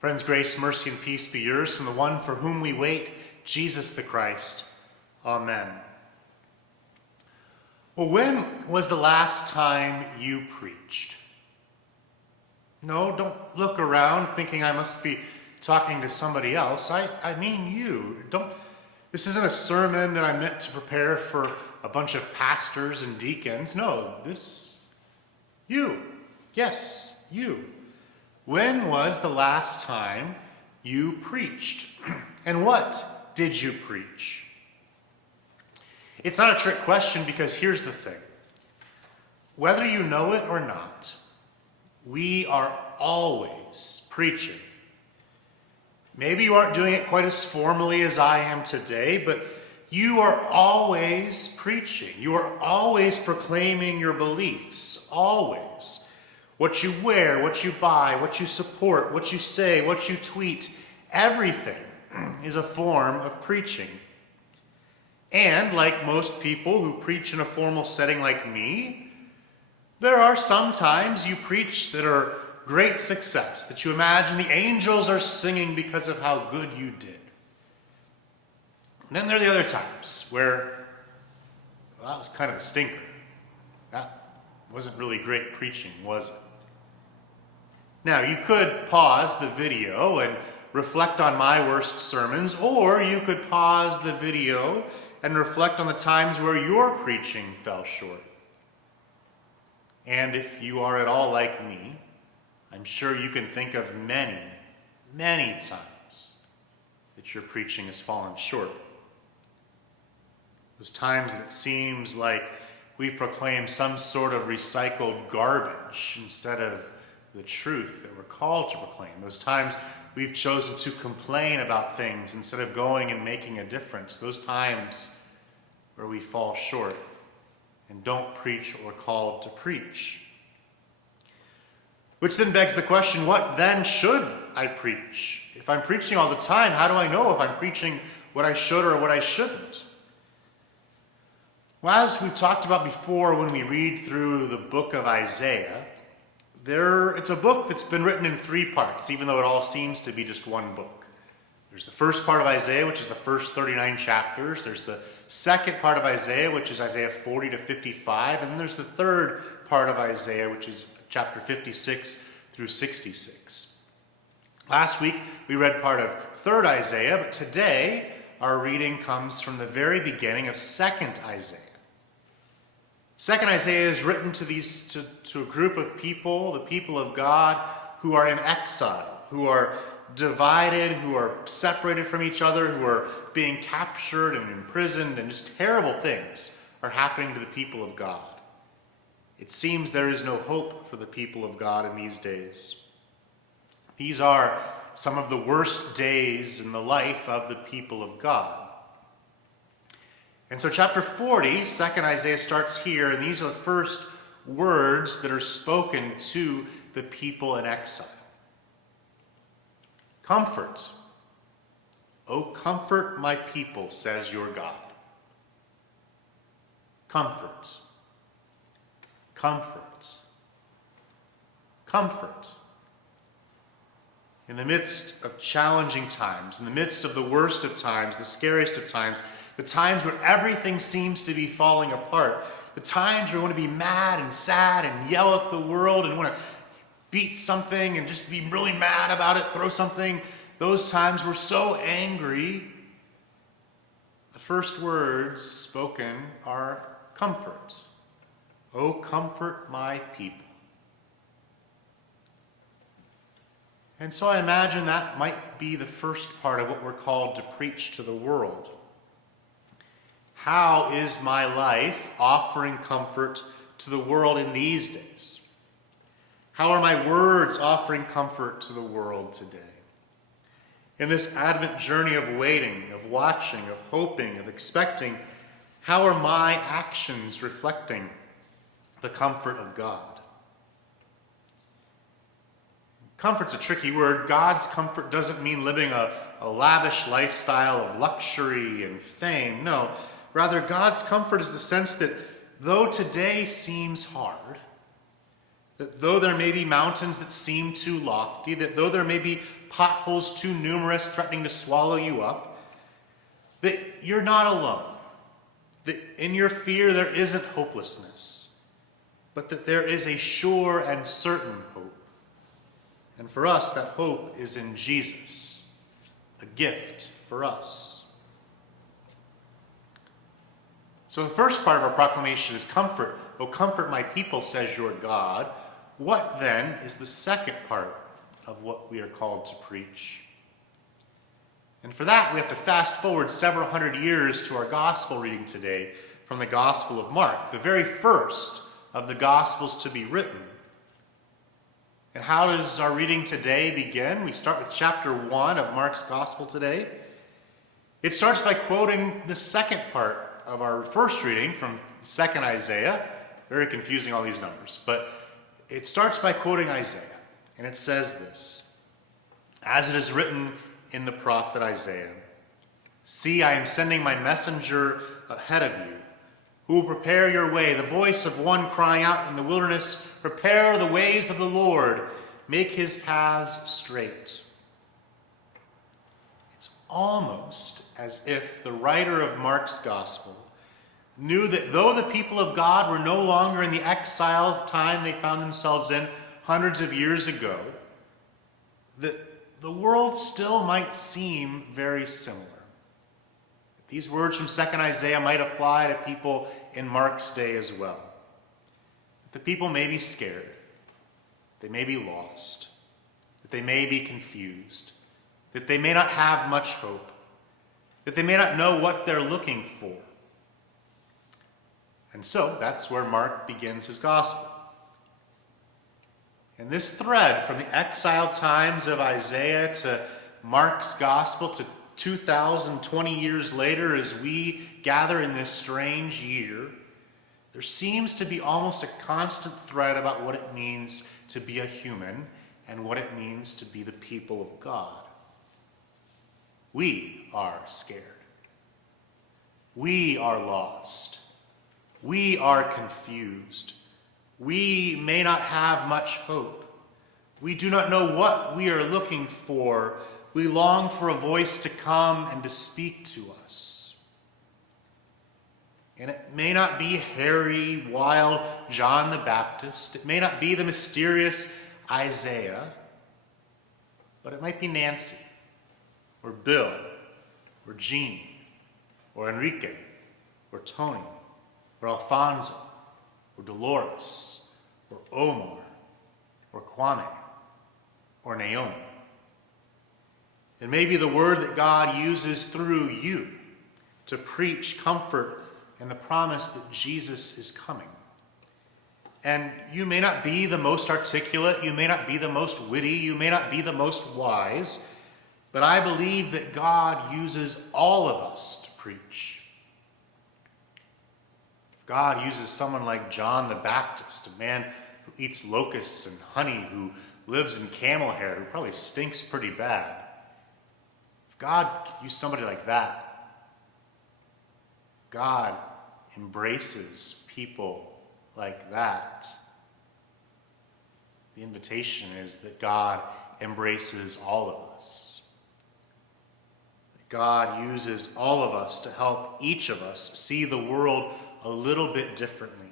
Friends, grace, mercy, and peace be yours from the one for whom we wait, Jesus the Christ. Amen. Well, when was the last time you preached? No, don't look around thinking I must be talking to somebody else. I mean you. This isn't a sermon that I meant to prepare for a bunch of pastors and deacons. No, you. Yes, you. When was the last time you preached? And what did you preach? It's not a trick question because here's the thing. Whether you know it or not, we are always preaching. Maybe you aren't doing it quite as formally as I am today, but you are always preaching. You are always proclaiming your beliefs, always. What you wear, what you buy, what you support, what you say, what you tweet, everything is a form of preaching. And like most people who preach in a formal setting like me, there are some times you preach that are great success, that you imagine the angels are singing because of how good you did. And then there are the other times where, well, that was kind of a stinker. That wasn't really great preaching, was it? Now, you could pause the video and reflect on my worst sermons, or you could pause the video and reflect on the times where your preaching fell short. And if you are at all like me, I'm sure you can think of many, many times that your preaching has fallen short. Those times that it seems like we proclaim some sort of recycled garbage instead of the truth that we're called to proclaim. Those times we've chosen to complain about things instead of going and making a difference. Those times where we fall short and don't preach what we're called to preach. Which then begs the question, what then should I preach? If I'm preaching all the time, how do I know if I'm preaching what I should or what I shouldn't? Well, as we've talked about before when we read through the book of Isaiah, it's a book that's been written in 3 parts, even though it all seems to be just one book. There's the first part of Isaiah, which is the first 39 chapters. There's the second part of Isaiah, which is Isaiah 40 to 55. And then there's the third part of Isaiah, which is chapter 56 through 66. Last week, we read part of 3rd Isaiah, but today our reading comes from the very beginning of 2nd Isaiah. 2nd Isaiah is written to a group of people, the people of God, who are in exile, who are divided, who are separated from each other, who are being captured and imprisoned, and just terrible things are happening to the people of God. It seems there is no hope for the people of God in these days. These are some of the worst days in the life of the people of God. And so chapter 40, 2nd Isaiah starts here, and these are the first words that are spoken to the people in exile. Comfort. O comfort my people, says your God. Comfort. Comfort. Comfort. In the midst of challenging times, in the midst of the worst of times, the scariest of times, the times where everything seems to be falling apart, the times where we want to be mad and sad and yell at the world and want to beat something and just be really mad about it, throw something, those times we're so angry, the first words spoken are comfort. Oh, comfort my people. And so I imagine that might be the first part of what we're called to preach to the world. How is my life offering comfort to the world in these days? How are my words offering comfort to the world today? In this Advent journey of waiting, of watching, of hoping, of expecting, how are my actions reflecting the comfort of God? Comfort's a tricky word. God's comfort doesn't mean living a lavish lifestyle of luxury and fame. No, rather God's comfort is the sense that though today seems hard, That though there may be mountains that seem too lofty, that though there may be potholes too numerous threatening to swallow you up, that you're not alone. That in your fear there isn't hopelessness, but that there is a sure and certain hope. And for us, that hope is in Jesus, a gift for us. So the first part of our proclamation is comfort. "O comfort my people, says your God." What then is the second part of what we are called to preach? And for that, we have to fast forward several hundred years to our gospel reading today from the Gospel of Mark, the very first of the Gospels to be written. And how does our reading today begin? We start with chapter 1 of Mark's Gospel today. It starts by quoting the second part of our first reading from 2nd Isaiah. Very confusing, all these numbers. But it starts by quoting Isaiah. And it says this: "As it is written in the prophet Isaiah, see, I am sending my messenger ahead of you, who will prepare your way, the voice of one crying out in the wilderness, prepare the ways of the Lord, make his paths straight." It's almost as if the writer of Mark's gospel knew that though the people of God were no longer in the exile time they found themselves in hundreds of years ago, that the world still might seem very similar. These words from 2nd Isaiah might apply to people in Mark's day as well. The people may be scared, they may be lost, that they may be confused, that they may not have much hope, that they may not know what they're looking for. And so that's where Mark begins his gospel. And this thread from the exile times of Isaiah to Mark's gospel to 2020 years later, as we gather in this strange year, there seems to be almost a constant thread about what it means to be a human and what it means to be the people of God. We are scared. We are lost. We are confused. We may not have much hope. We do not know what we are looking for. We long for a voice to come and to speak to us. And it may not be hairy, wild John the Baptist. It may not be the mysterious Isaiah. But it might be Nancy, or Bill, or Jean, or Enrique, or Tony, or Alfonso, or Dolores, or Omar, or Kwame, or Naomi. It may be the word that God uses through you to preach comfort and the promise that Jesus is coming. And you may not be the most articulate, you may not be the most witty, you may not be the most wise, but I believe that God uses all of us to preach. God uses someone like John the Baptist, a man who eats locusts and honey, who lives in camel hair, who probably stinks pretty bad. If God could use somebody like that, God embraces people like that. The invitation is that God embraces all of us. That God uses all of us to help each of us see the world a little bit differently.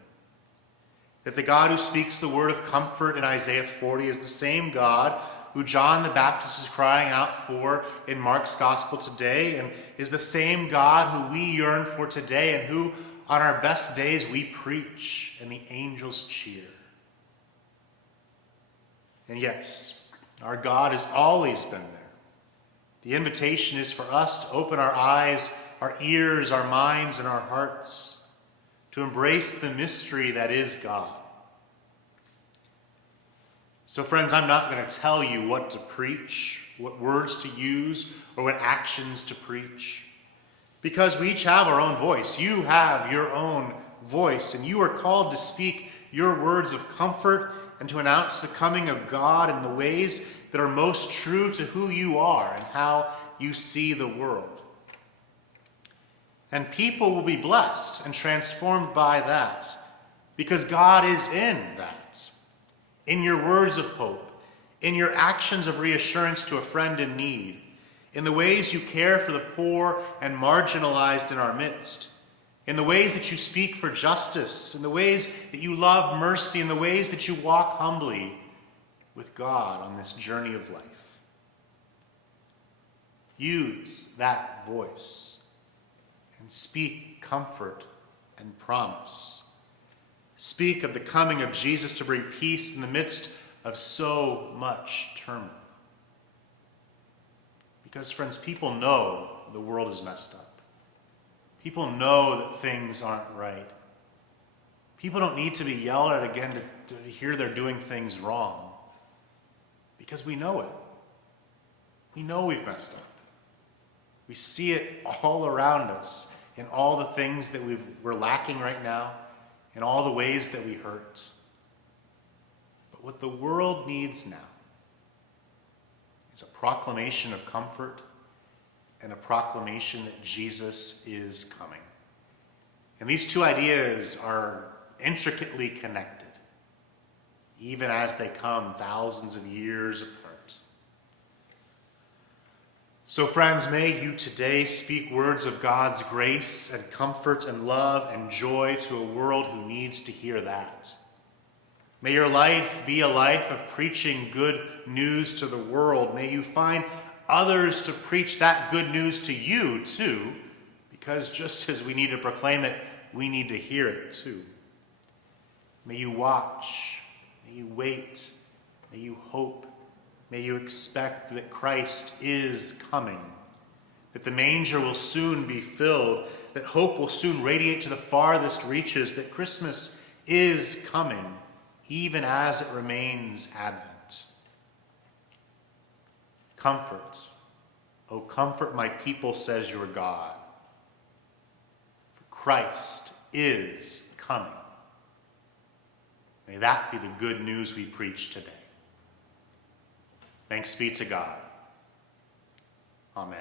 That the God who speaks the word of comfort in Isaiah 40 is the same God who John the Baptist is crying out for in Mark's gospel today, and is the same God who we yearn for today, and who on our best days we preach and the angels cheer. And yes, our God has always been there. The invitation is for us to open our eyes, our ears, our minds, and our hearts to embrace the mystery that is God. So friends, I'm not going to tell you what to preach, what words to use, or what actions to preach, because we each have our own voice. You have your own voice, and you are called to speak your words of comfort and to announce the coming of God in the ways that are most true to who you are and how you see the world. And people will be blessed and transformed by that, because God is in that. in your words of hope, in your actions of reassurance to a friend in need, in the ways you care for the poor and marginalized in our midst, in the ways that you speak for justice, in the ways that you love mercy, in the ways that you walk humbly with God on this journey of life. Use that voice and speak comfort and promise. Speak of the coming of Jesus to bring peace in the midst of so much turmoil. Because, friends, people know the world is messed up. People know that things aren't right. People don't need to be yelled at again to hear they're doing things wrong. Because we know it. We know we've messed up. We see it all around us in all the things that we're lacking right now, in all the ways that we hurt. But what the world needs now is a proclamation of comfort and a proclamation that Jesus is coming. And these two ideas are intricately connected, even as they come thousands of years apart. So, friends, may you today speak words of God's grace and comfort and love and joy to a world who needs to hear that. May your life be a life of preaching good news to the world. May you find others to preach that good news to you too, because just as we need to proclaim it, we need to hear it too. May you watch, may you wait, may you hope, may you expect that Christ is coming, that the manger will soon be filled, that hope will soon radiate to the farthest reaches, that Christmas is coming, even as it remains Advent. Comfort, O comfort my people, says your God. For Christ is coming. May that be the good news we preach today. Thanks be to God. Amen.